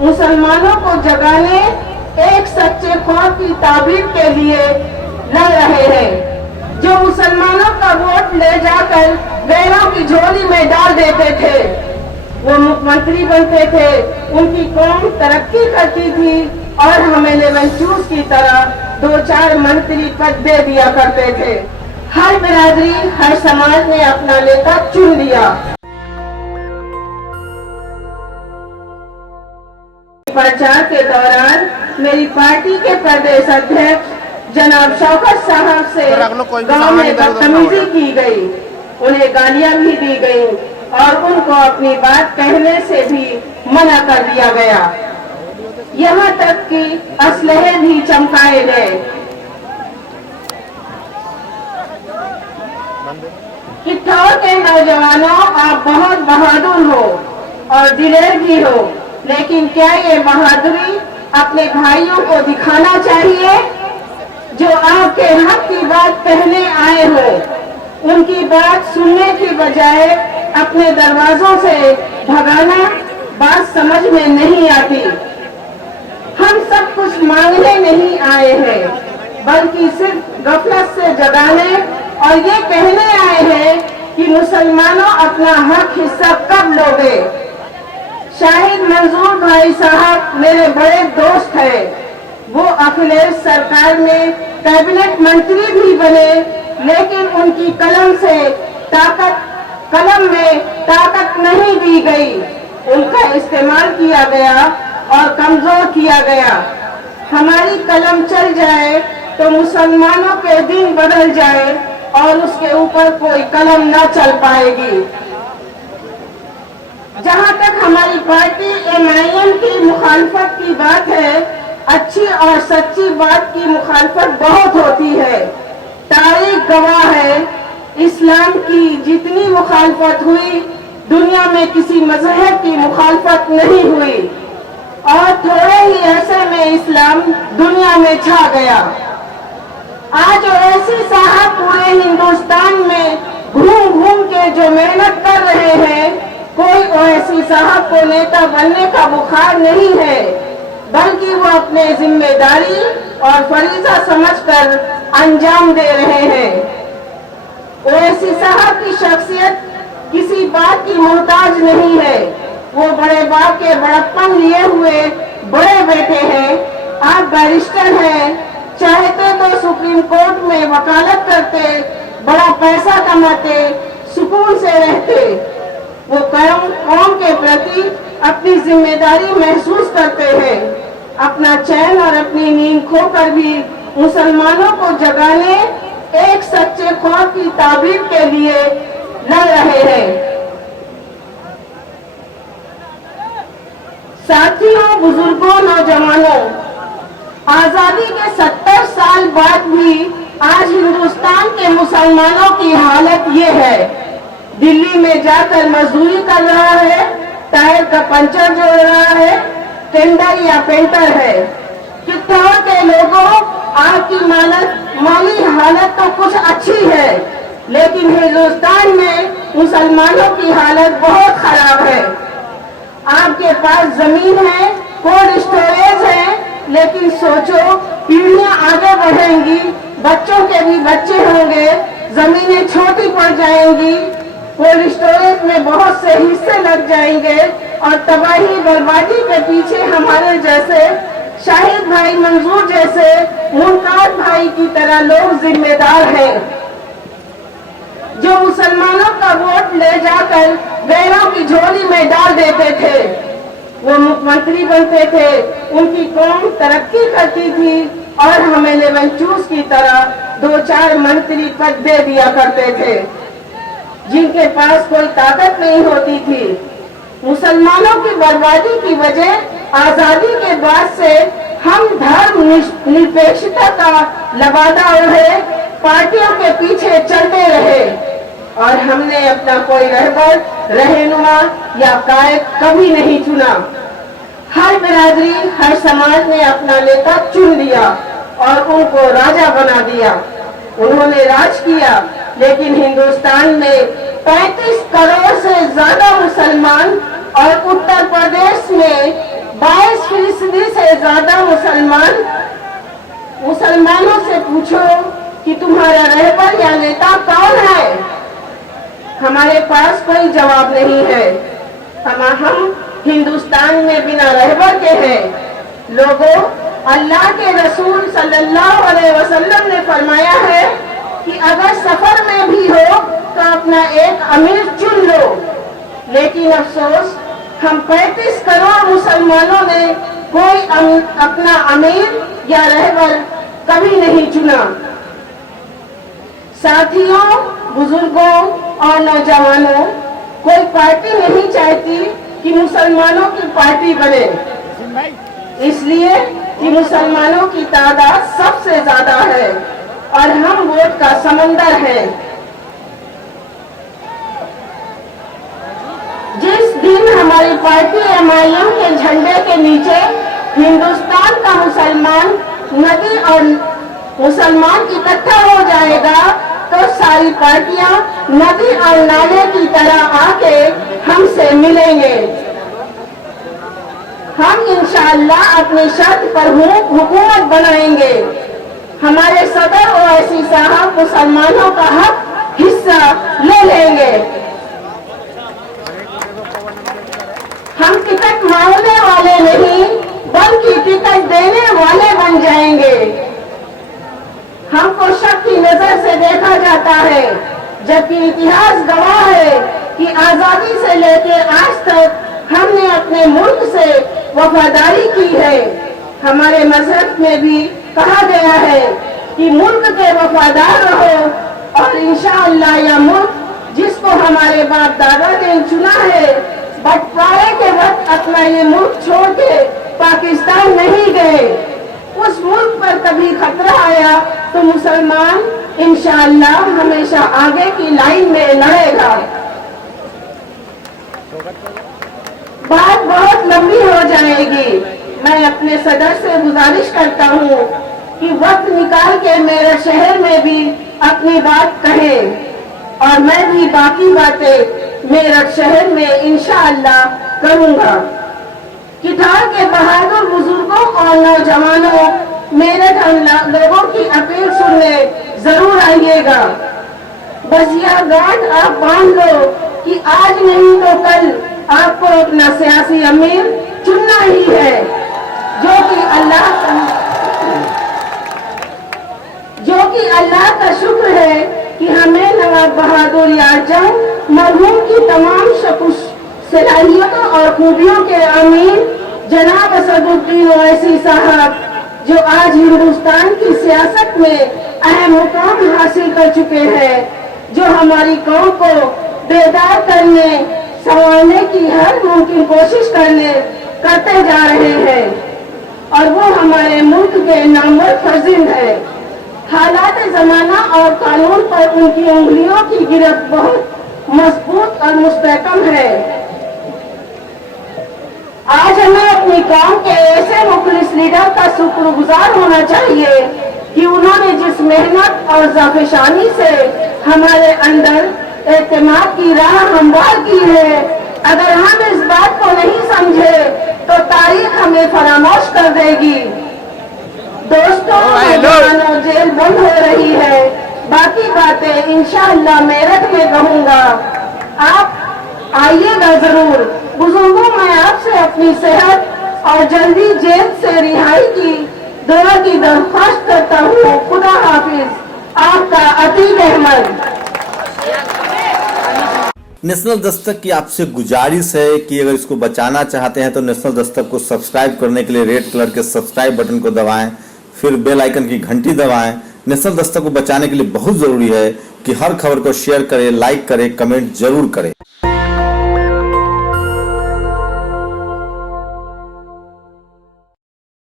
मुसलमानों को जगाने एक सच्चे ख्वाब की ताबीर के लिए लड़ रहे हैं। जो मुसलमानों का वोट ले जाकर गैरों की झोली में डाल देते थे, वो मुख्यमंत्री बनते थे, उनकी कौम तरक्की करती थी और हमें लेमन जूस की तरह 2-4 मंत्री पद दे दिया करते थे। हर बिरादरी, हर समाज ने अपना नेता चुन लिया। प्रचार के दौरान मेरी पार्टी के प्रदेश अध्यक्ष जनाब शौकत साहब से गांव में बदतमीजी की गई, उन्हें गालियां भी दी गई और उनको अपनी बात कहने से भी मना कर दिया गया। यहाँ तक कि असलहे भी चमकाए गए। किठौर के नौजवानों, आप बहुत बहादुर हो और दिलेर भी हो, लेकिन क्या ये बहादुरी अपने भाइयों को दिखाना चाहिए जो आपके हक की बात कहने आए हो? उनकी बात सुनने की बजाय अपने दरवाजों से भगाना बात समझ में नहीं आती। हम सब कुछ मांगने नहीं आए हैं, बल्कि सिर्फ गफलत से जगाने और ये कहने आए हैं कि मुसलमानों अपना हक हिस्सा कब लोगे। शाहिद मंजूर भाई साहब मेरे बड़े दोस्त हैं। वो अखिलेश सरकार में कैबिनेट मंत्री भी बने, लेकिन उनकी कलम में ताकत नहीं दी गई। उनका इस्तेमाल किया गया और कमजोर किया गया। हमारी कलम चल जाए तो मुसलमानों के दिन बदल जाए और उसके ऊपर कोई कलम न चल पाएगी। जहाँ तक हमारी पार्टी MIM की मुखालफत की बात है, अच्छी और सच्ची बात की मुखालफत बहुत होती है। तारीख गवाह है, इस्लाम की जितनी मुखालफत हुई, दुनिया में किसी मजहब की मुखालफत नहीं हुई और थोड़े ही अरसे में इस्लाम दुनिया में छा गया। आज ओवैसी साहब पूरे हिंदुस्तान में घूम घूम के जो मेहनत कर रहे हैं, कोई ओवैसी साहब को नेता बनने का बुखार नहीं है, बल्कि वो अपने जिम्मेदारी और फरीजा समझकर अंजाम दे रहे हैं। ओवैसी साहब की शख्सियत किसी बात की मोहताज नहीं है। वो बड़े बाप के बड़प्पन लिए हुए बड़े बेटे हैं। आप बैरिस्टर हैं, चाहते तो सुप्रीम कोर्ट में वकालत करते, बड़ा पैसा कमाते, सुकून से रहते। वो कौम के प्रति अपनी जिम्मेदारी महसूस करते हैं। अपना चैन और अपनी नींद खोकर भी मुसलमानों को जगाने एक सच्चे ख्वाब की ताबीर के लिए लड़ रहे हैं। साथियों, बुजुर्गों, नौजवानों, आजादी के 70 साल बाद भी आज हिंदुस्तान के मुसलमानों की हालत ये है। दिल्ली में जाकर मजदूरी कर रहा है, टायर का पंचर जोड़ रहा है, टेंडर या पेंटर है। किठौर के लोगों, आपकी माली हालत तो कुछ अच्छी है, लेकिन हिंदुस्तान में मुसलमानों की हालत बहुत खराब है। आपके पास जमीन है, कोल्ड स्टोरेज है, लेकिन सोचो पीढ़ियां आगे बढ़ेंगी, बच्चों के भी बच्चे होंगे, जमीनें छोटी पड़ जाएंगी, कोल्ड स्टोरेज में बहुत से हिस्से लग जाएंगे और तबाही बर्बादी के पीछे हमारे जैसे शाहिद भाई मंजूर जैसे मुमताज भाई की तरह लोग जिम्मेदार हैं, जो मुसलमानों का वोट ले जाकर गैरों की झोली में डाल देते थे। वो मुख्यमंत्री बनते थे, उनकी कौम तरक्की करती थी और हमें लेमन जूस की तरह 2-4 मंत्री पद दे दिया करते थे, जिनके पास कोई ताकत नहीं होती थी। मुसलमानों की बर्बादी की वजह आजादी के बाद से हम धर्म निरपेक्षता का लबादा ओढ़े पार्टियों के पीछे चलते रहे और हमने अपना कोई रहबर, रहनुमा या कायद कभी नहीं चुना। हर बिरादरी, हर समाज ने अपना नेता चुन लिया और उनको राजा बना दिया। उन्होंने राज किया, लेकिन हिंदुस्तान में 35 करोड़ से ज्यादा मुसलमान और उत्तर प्रदेश में 22 से ज्यादा मुसलमानों से पूछो कि तुम्हारा रहबर या नेता कौन है, हमारे पास कोई जवाब नहीं है। हम हिंदुस्तान में बिना रहबर के हैं। लोगों, अल्लाह के रसूल सल्लल्लाहु अलैहि वसल्लम ने फरमाया है कि अगर सफर में भी हो तो अपना एक अमीर चुन लो, लेकिन अफसोस हम 35 करोड़ मुसलमानों ने कोई अपना अमीर या रहबर कभी नहीं चुना। साथियों, बुजुर्गों और नौजवानों, कोई पार्टी नहीं चाहती कि मुसलमानों की पार्टी बने, इसलिए कि मुसलमानों की तादाद सबसे ज्यादा है और हम वोट का समंदर हैं। जिस दिन हमारी पार्टी MIM के झंडे के नीचे हिंदुस्तान का मुसलमान नदी और मुसलमान इकट्ठा हो जाएगा, तो सारी पार्टियां नदी और नाले की तरह आके हमसे मिलेंगे। हम इंशाअल्लाह अपनी शर्त पर हुकूमत बनाएंगे। हमारे सदर ओवैसी साहब मुसलमानों का हक हिस्सा ले लेंगे। हम टिकट मांगने वाले नहीं, बल्कि टिकट देने वाले बन जाएंगे। हमको शक की नजर से देखा जाता है, जबकि इतिहास गवाह है कि आजादी से लेकर आज तक हमने अपने मुल्क से वफादारी की है। हमारे मजहब में भी कहा गया है कि मुल्क के वफादार रहो, और इंशाअल्लाह यह मुल्क जिसको हमारे बाप दादा ने चुना है, बंटवारे के वक्त अपना ये मुल्क छोड़ के पाकिस्तान नहीं गए। उस मुल्क पर कभी खतरा आया तो मुसलमान इंशाअल्लाह हमेशा आगे की लाइन में लड़ेगा। बात बहुत लंबी हो जाएगी। मैं अपने सदर से गुजारिश करता हूँ कि वक्त निकाल के मेरे शहर में भी अपनी बात कहें, और मैं भी बाकी बातें मेरठ शहर में इंशाअल्लाह करूँगा। किठार के बहादुर बुजुर्गों और नौजवानों, मेरठ लोगों की अपील सुनने जरूर आइएगा। बस यह गांठ आप बांध लो कि आज नहीं तो कल आपको अपना सियासी अमीर चुनना ही है, जो कि अल्लाह का शुक्र है कि हमें नवाब बहादुर यार जंग मरहूम की तमाम सलाहियतों और खूबियों के अमीर जनाब असदुद्दीन ओवैसी साहब, जो आज हिंदुस्तान की सियासत में अहम मुकाम हासिल कर चुके हैं, जो हमारी कौम को बेदार करने, संवारने की हर मुमकिन कोशिश करते जा रहे हैं, और वो हमारे मुल्क के नामवर फर्जिंद है। हालात जमाना और कानून पर उनकी उंगलियों की गिरफ्त बहुत मजबूत और मुस्तहकम है। आज हमें अपनी कौम के ऐसे मुखलिस लीडर का शुक्रगुजार होना चाहिए कि उन्होंने जिस मेहनत और जाफिशानी से हमारे अंदर एतमाद की राह हमवार की है, अगर हम इस बात को नहीं समझे तो तारीख हमें फरामोश कर देगी। दोस्तों, जेल बंद हो रही है, बाकी बातें इंशाअल्लाह मेरठ में कहूँगा। आप आइएगा जरूर। बुजुर्गों, मैं आपसे अपनी सेहत और जल्दी जेल से रिहाई की दुआ की दरख्वास्त करता हूँ। खुदा हाफिज। आपका अतीक अहमद। नेशनल दस्तक की आपसे गुजारिश है कि अगर इसको बचाना चाहते हैं तो नेशनल दस्तक को सब्सक्राइब करने के लिए रेड कलर के सब्सक्राइब बटन को दबाएं, फिर बेल आइकन की घंटी दबाएं। नेशनल दस्तक को बचाने के लिए बहुत जरूरी है कि हर खबर को शेयर करें, लाइक करें, कमेंट जरूर करें।